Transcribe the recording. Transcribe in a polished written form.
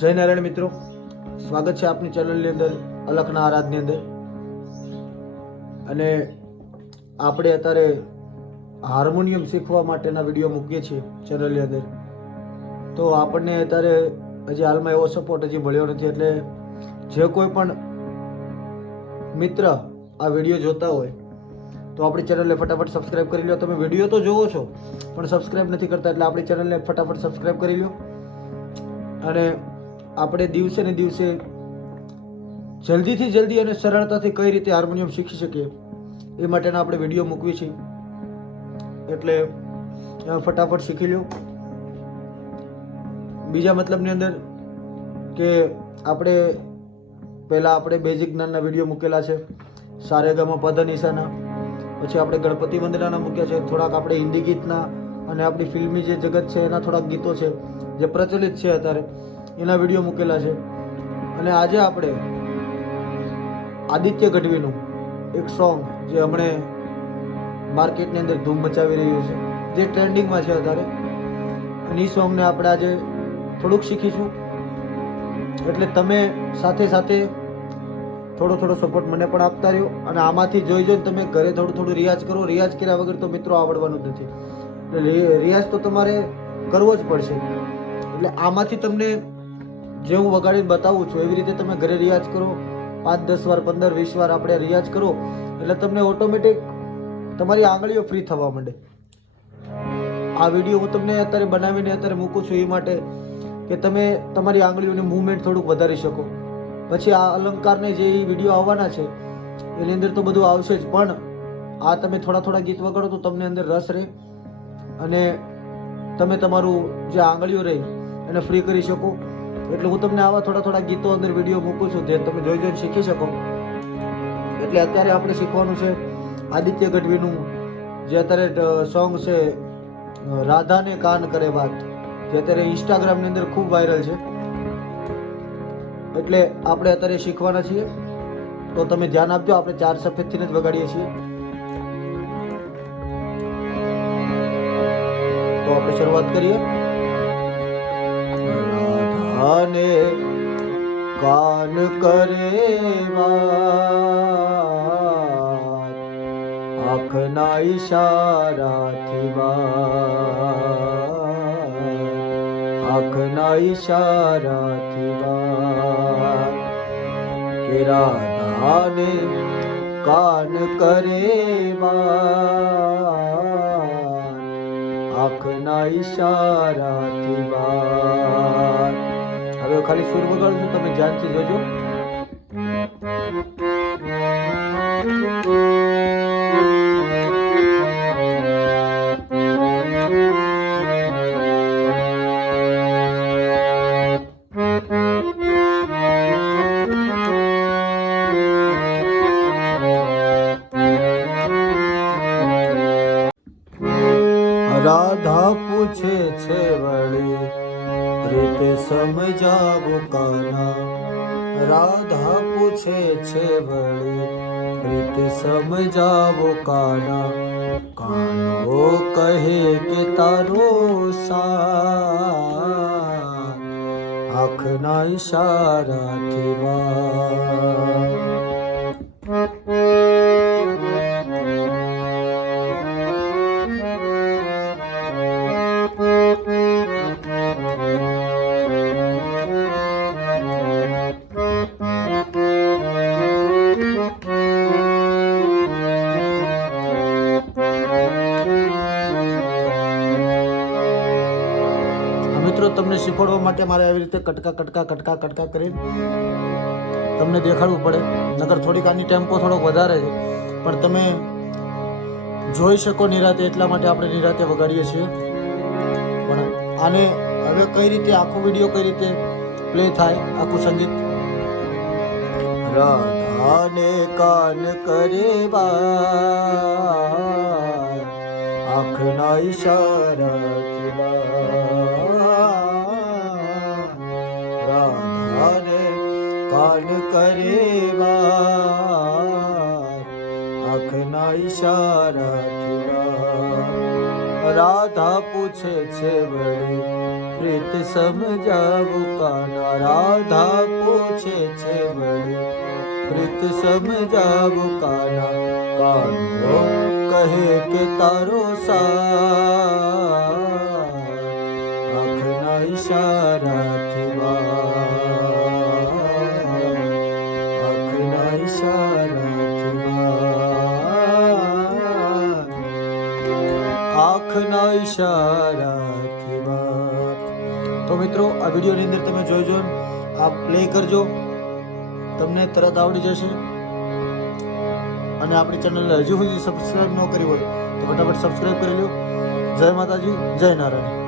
જય નારાયણ મિત્રો, સ્વાગત છે આપની ચેનલની અંદર અલખના આરાધની અંદર. અને આપણે અત્યારે હાર્મોનિયમ શીખવા માટેના વિડીયો મૂકીએ છીએ ચેનલની અંદર. તો આપણને અત્યારે હજી હાલમાં એવો સપોર્ટ હજી મળ્યો નથી. એટલે જે કોઈ પણ મિત્ર આ વિડીયો જોતા હોય તો આપણી ચેનલને ફટાફટ સબસ્ક્રાઈબ કરી લો. તમે વિડીયો તો જોવો છો પણ સબસ્ક્રાઈબ નથી કરતા, એટલે આપણી ચેનલને ફટાફટ સબસ્ક્રાઈબ કરી લો. અને આપણે દિવસે ને દિવસે જલ્દીથી જલ્દી અને સરળતાથી કઈ રીતે હાર્મોનિયમ શીખી શકીએ એ માટેના આપણે વિડીયો મૂકવી છે. એટલે ફટાફટ શીખી લો. બીજા મતલબની અંદર કે આપણે પહેલાં આપણે બેઝિક જ્ઞાનના વિડીયો મૂકેલા છે, સારેગામા પધનિસાના. પછી આપણે ગણપતિ વંદનાના મૂક્યા છે, થોડાક આપણે હિન્દી ગીતના અને આપણી ફિલ્મી જે જગત છે એના થોડાક ગીતો છે જે પ્રચલિત છે અત્યારે, એના વિડીયો મૂકેલા છે. અને આજે આપણે આદિત્ય ગઢવીનું એક સોંગ જે હમણે માર્કેટની અંદર ધૂમ મચાવી રહ્યું છે, જે ટ્રેન્ડિંગમાં છે અત્યારે, અને એ સોંગને આપણે આજે થોડુંક શીખીશું. એટલે તમે સાથે સાથે થોડો થોડો સપોર્ટ મને પણ આપતા રહ્યો. અને આમાંથી જોઈને તમે ઘરે થોડું થોડું રિયાઝ કરો. રિયાઝ કર્યા વગર તો મિત્રો આવડવાનું જ નથી. એટલે રિયાઝ તો તમારે કરવો જ પડશે. એટલે આમાંથી તમને જે હું વગાડીને બતાવું છું એવી રીતે તમે ઘરે રિયાઝ કરો. 5-10 વાર 15-20 વાર આપણે રિયાઝ કરો એટલે તમને ઓટોમેટિક તમારી આંગળીઓ ફ્રી થવા માંડે. આ વિડીયો હું તમને અત્યારે બનાવીને અત્યારે મૂકું છું એ માટે કે તમે તમારી આંગળીઓની મૂવમેન્ટ થોડુંક વધારી શકો. પછી આ અલંકારને જે વિડીયો આવવાના છે એની અંદર તો બધું આવશે જ, પણ આ તમે થોડા થોડા ગીત વગાડો તો તમને અંદર રસ રહે અને તમે તમારું જે આંગળીઓ રહી એને ફ્રી કરી શકો. એટલે હું તમને આવા થોડા થોડા ગીતો અંદર વિડીયો મૂકું છું જે તમે જોઈને શીખી શકો. એટલે અત્યારે આપણે શીખવાનું છે આદિત્ય ગઢવીનું જે અત્યારે સોંગ છે રાધાને કાન કરે વાત, જે અત્યારે ઇન્સ્ટાગ્રામની અંદર ખૂબ વાયરલ છે. એટલે આપણે અત્યારે શીખવાના છીએ, તો તમે ધ્યાન આપજો. આપણે 4 સફેદથી જ વગાડીએ છીએ. તો આપણે શરૂઆત કરીએ. રાધાને કાન કરે વાત, આંખના ઈશારાથી વાત, આંખના ઈશારાથી વાત, કે રાધાને કાન કરે વાત, આંખના ઈશારાથી વાત. હવે ખાલી સુર વગાડું છું, તમે ધ્યાનથી જોજો. રાધા પૂછે છે વળી રીત સમજાવો કાના, રાધા પૂછે છે વળી રીત સમજાવો કાના, કાનો કહે કે તારો સાથ, આંખના ઈશારાથી વાત. મિત્રો તમને શીખવાડવા માટે મારે આવી રીતે કટકા કટકા કટકા કટકા કરીને તમને દેખાડવું પડે, નકર થોડીક આની ટેમ્પો થોડોક વધારે છે, પણ તમે જોઈ શકો નિરાતે, એટલા માટે આપણે નિરાતે વગાડીએ છીએ. પણ આને હવે કઈ રીતે આખો વિડીયો કઈ રીતે પ્લે થાય આખું સંગીત. રાધાને કાન કરે વાત, આંખના ઈશારાથી વાત, રાધાને કાન કરે વાત, આંખના ઈશારાથી વાત. રાધા પૂછે છે વળી રીત સમજાવું કાના રાધા પૂછે છે વળી રીત સમજાવું કાના કાનો કહે કે તારો સાથ આંખના ઈશારાથી આંખના ઈશારાથી તો મિત્રો આ વિડીયોની અંદર તમે જોજો, આ પ્લે કરજો, તમને તરત આવડી જશે. અને આપણી ચેનલને હજુ સુધી સબસ્ક્રાઇબ ન કરી હોય તો ફટાફટ સબસ્ક્રાઇબ કરી લો. જય માતાજી, જય નારાયણ.